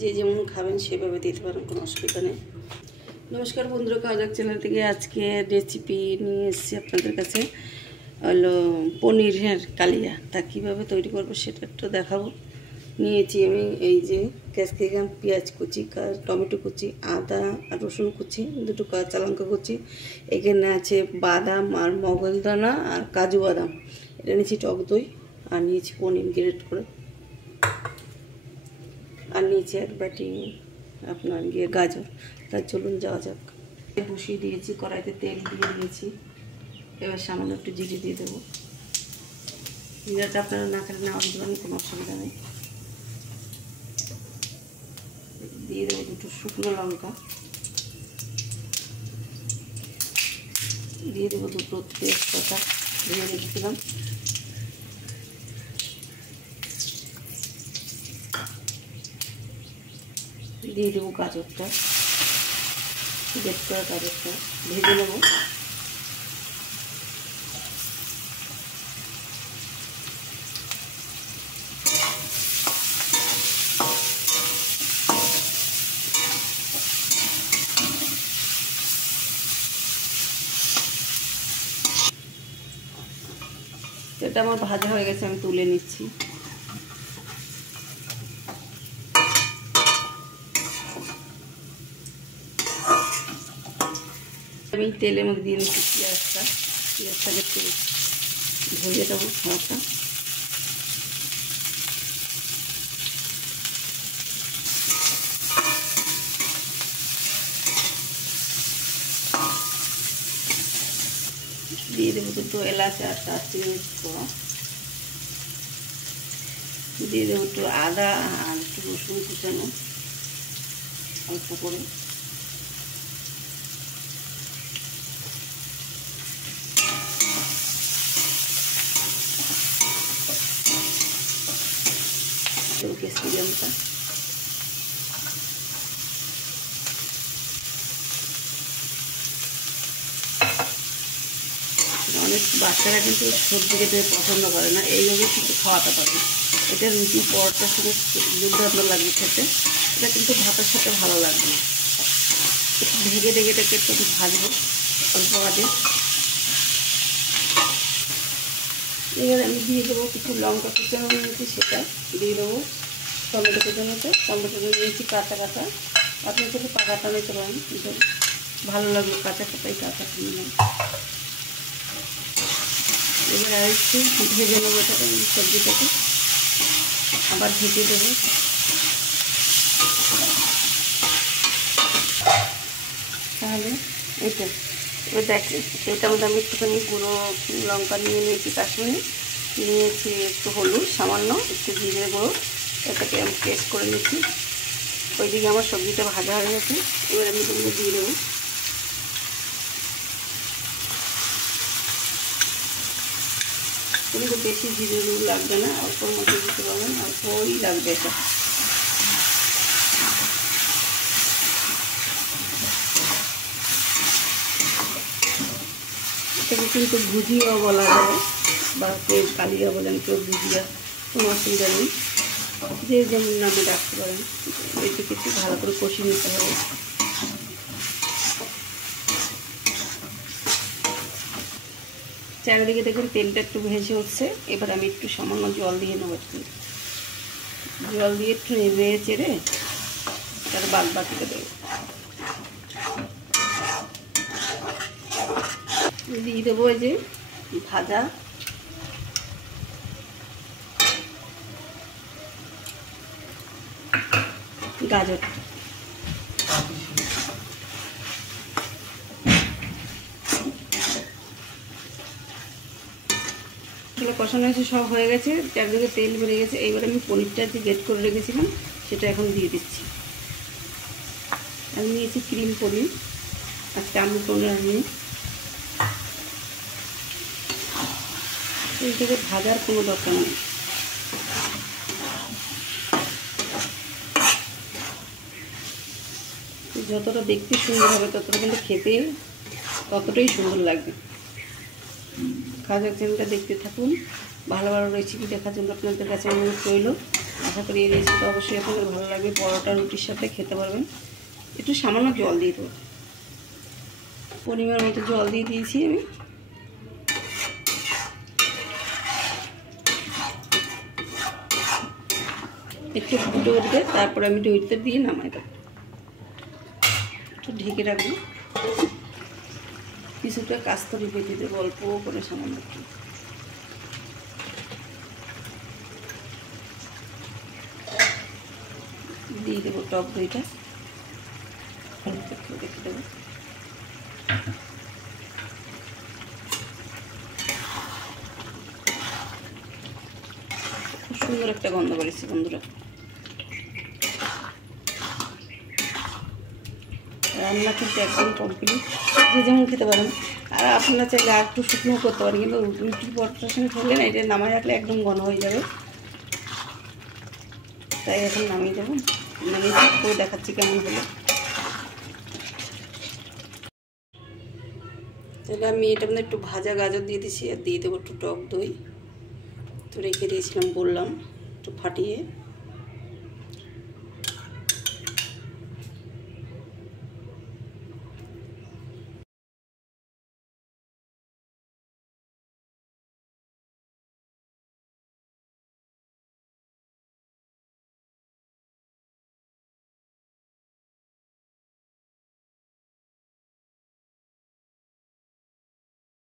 যে যেমন খাবেন সেভাবে দিতে পারেন, কোনো অসুবিধা নেই। নমস্কার বন্ধুরা, কাজাক চ্যানেল থেকে আজকে রেসিপি নিয়ে এসেছি আপনাদের কাছে। হলো পনিরের কালিয়া। তা কীভাবে তৈরি করবো সেটা একটু দেখাবো। নিয়েছি আমি এই যে ক্যাপসিকাম, পেঁয়াজ কুচি, টমেটো কুচি, আদা আর রসুন কুচি, দুটো কাঁচা লঙ্কা কুচি, এখানে আছে বাদাম আর মগজদানা আর কাজু বাদাম, এটা নিয়েছি টক দই, আর নিয়েছি পনির গ্রেট করে, আর নিচে এক বাটি আপনার গাজর। তার চলুন যাওয়া যাক। বসিয়ে দিয়েছি, কড়াইতে তেল দিয়ে দিয়েছি। এবার সামান্য একটু জিরে দিয়ে দেবো। জিরাটা আপনারা না খেলে না দেবেন, কোনো অসুবিধা নেই। দিয়ে দেবো দুটো শুকনো লঙ্কা, দিয়ে দেবো দুটো তেজপাতা ভেজে রেখেছিলাম, দিয়ে দেবো গাজরটা, গ্রেট করা গাজরটা ভেজে নেব। এটা আমার ভাজা হয়ে গেছে, আমি তুলে নিচ্ছি। আমি তেলের মধ্যে দিয়ে নিচ্ছি পেঁয়াজটাকে একটু ভেজে দেবো হালকা। দিয়ে দেবো দুটো এলাচ আর দারচিনি করা, দিয়ে দেবো একটু আদা আর একটু রসুন কুচানো অল্প করে, ক্যাপসিকামটা, অনেক বাচ্চারা কিন্তু সবজি খেতে পছন্দ করে না, এইভাবে কিন্তু খাওয়াতে পারবে। এটা রুটি পরোটার সাথে দুর্দান্ত লাগবে খেতে, এটা কিন্তু ভাতের সাথে ভালো লাগবে না। একটু ঢেকে এটাকে একটু ভাজবো অল্প আগে। এবার আমি দিয়ে দেবো কিছু লঙ্কা কুচানো নিয়েছি, সেটা দিয়ে দেবো। টমেটো কুচানোতে টমেটো নিয়েছি কাঁচা কাঁচা, আপনি যদি পাকাটা নিতে পারেন, কিন্তু ভালো লাগবে কাঁচা কাঁচাই কাঁচা নিলাম। এবার আর একটু ভেজে নেবো এটাকে, সবজিটাকে আবার ঢেকে দেবো। তাহলে এবার দেখেন এটার মধ্যে আমি একটুখানি গুঁড়ো লঙ্কা নিয়ে নিয়েছি, কাশ্মীরি নিয়েছি, একটু হলুদ সামান্য, একটু জিরে গুঁড়ো, এটাকে আমি পেস্ট করে নিচ্ছি। ওইদিকে আমার সবজিটা ভাজা হয়ে গেছে, এবার আমি এগুলো দিয়ে দেবো। কিন্তু বেশি জিরে গুঁড়ো লাগবে না, অল্পর মধ্যে দিতে পারবেন, অল্পই লাগবে এটা। এটাকে কিন্তু ভুজিয়াও বলা যায়, বা কেউ কালিয়া বলেন, কেউ ভুজিয়া, কোনো অসুবিধা নেই, যে যেমন নামে রাখতে পারেন। এটাকে একটু ভালো করে কষিয়ে নিতে হবে। চারিদিকে দেখুন তেলটা একটু ভেসে উঠছে, এবার আমি একটু সামান্য জল দিয়ে নেবো, একটু জল দিয়ে একটু নেড়ে চেড়ে তার বাদ বাকিটা দেবো। দিয়ে দেবো এই যে ভাজা গাজর, কষানো হয়েছে, সব হয়ে গেছে, চারদিকে তেল বেড়ে গেছে। এইবার আমি পনিরটা যে গ্রেট করে রেখেছিলাম সেটা এখন দিয়ে দিচ্ছি। আমি নিয়েছি ক্রিম পনির, আজকে আমি পনির আনি। এইটাকে ভাজার কোনো দরকার নেই, যতটা দেখতে সুন্দর হবে ততটা কিন্তু খেতে ততটাই সুন্দর লাগবে। কাজাক চ্যানেলটা দেখতে থাকুন, ভালো ভালো রেসিপি দেখার জন্য আপনাদের কাছে অনুরোধ রইল। আশা করি এই রেসিপিটা অবশ্যই আপনাদের ভালো লাগবে, পরোটা রুটির সাথে খেতে পারবেন। একটু সামান্য জল দিয়ে দেবো, পরিমাণ মতো জল দিয়ে দিয়েছি আমি। একটু ফুটে উঠবে, তারপর আমি দইটা দিয়ে নামাই দেবো। একটু ঢেকে রাখবো, কিছুটা কাস্তরি বেটে দেবো অল্প করে, সামান্য একটু। দিয়ে দেবো টক দইটা, দেখে দেবো। খুব সুন্দর একটা গন্ধ বেরিয়েছে বন্ধুরা। রান্না কিন্তু একদম কমপ্লিট, যে যেমন খেতে পারেন। আর আপনারা চাইলে আর একটু শুকনো করতে পারেন, কিন্তু রুটি পরোটার সঙ্গে খেলে না, এটা নামায় রাখলে একদম ঘন হয়ে যাবে। তাই এখন নামিয়ে দেবো, নামিয়ে করে দেখাচ্ছি কেমন হলো। তাহলে আমি এটা মধ্যে একটু ভাজা গাজর দিয়ে দিচ্ছি, আর দিয়ে দেবো একটু টক দই, তো রেখে দিয়েছিলাম বললাম, একটু ফাটিয়ে।